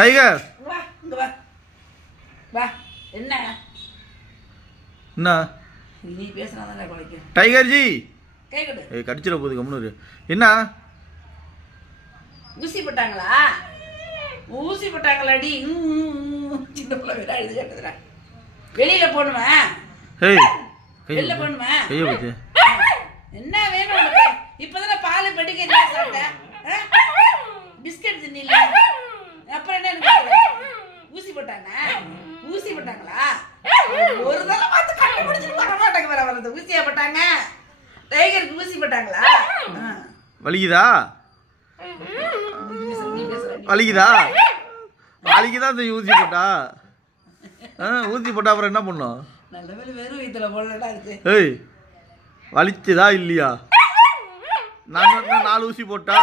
Tiger வா இங்க வா வா என்ன என்ன நீ பேசுனா தானே குலைக்கும். டைகர் ஜி கேக்குது. ஏய் கடிச்சிட போகுது கம்முனு என்ன ஊசி போட்டாங்களா? ஊசி போட்டாங்களாடி? சின்ன பிள்ளை வேற அழுது கேட்டதுடா. வெளியில போணுமா? ஏய் வெளியில போணுமா? கையை பத்தி என்ன வேணும் உனக்கு? இப்பதானே பால் படிக்க என்ன சாப்பிட்ட? பிஸ்கட் தின்னில. அப்புறம் என்ன எனக்கு ஊசி போட்டாங்க? ஊசி போட்டாங்களா? ஒரு தடவை பார்த்து கண்டுபிடிச்சிட்டு வர மாட்டாங்க. வர வரது ஊசியா போட்டாங்க? டைகருக்கு ஊசி போட்டாங்களா? வலிக்குதா வலிக்குதா வலிக்குதான் இந்த ஊசி போட்டா ஊசி போட்டா அப்புறம் என்ன பண்ணும்? நல்ல வேலை வெறும் இதுல போடலடா இருக்கு. ஏய் வலிச்சுதா இல்லையா? நான் 4 ஊசி போட்டா